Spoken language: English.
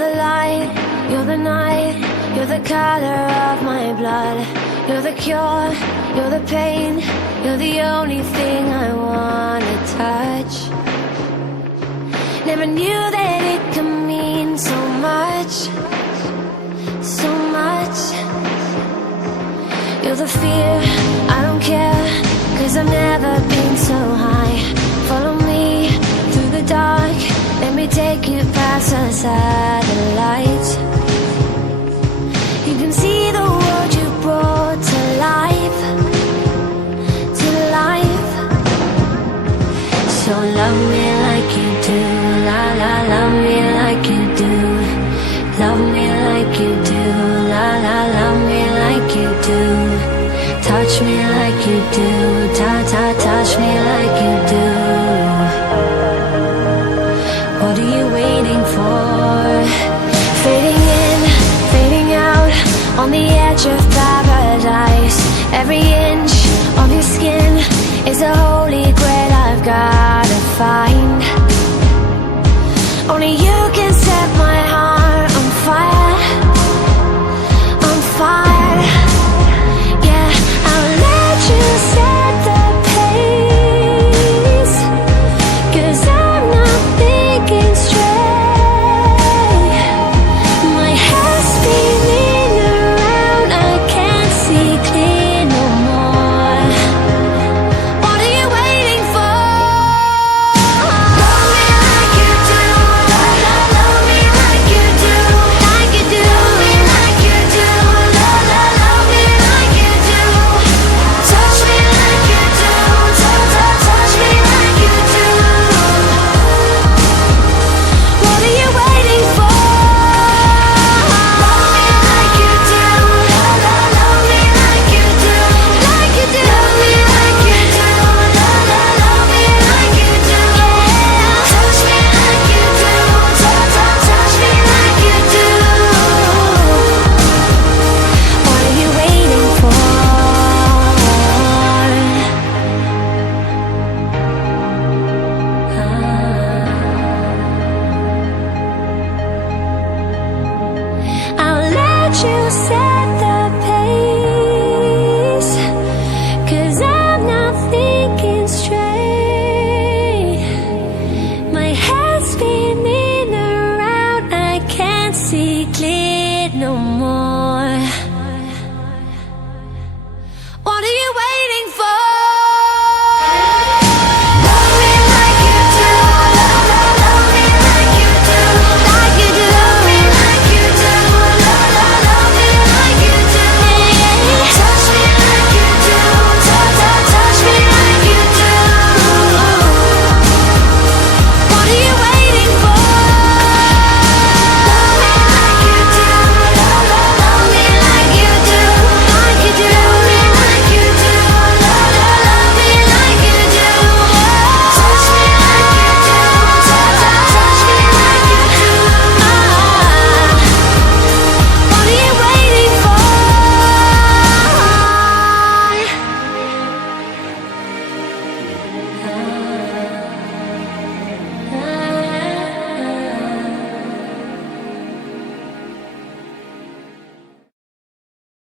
the light, you're the night, you're the color of my blood. You're the cure, you're the pain, you're the only thing I wanna touch. Never knew that it could mean so much, so much. You're the fear, I don't care, 'cause I've never been so high. Follow me through the dark, let me take you past the satellite.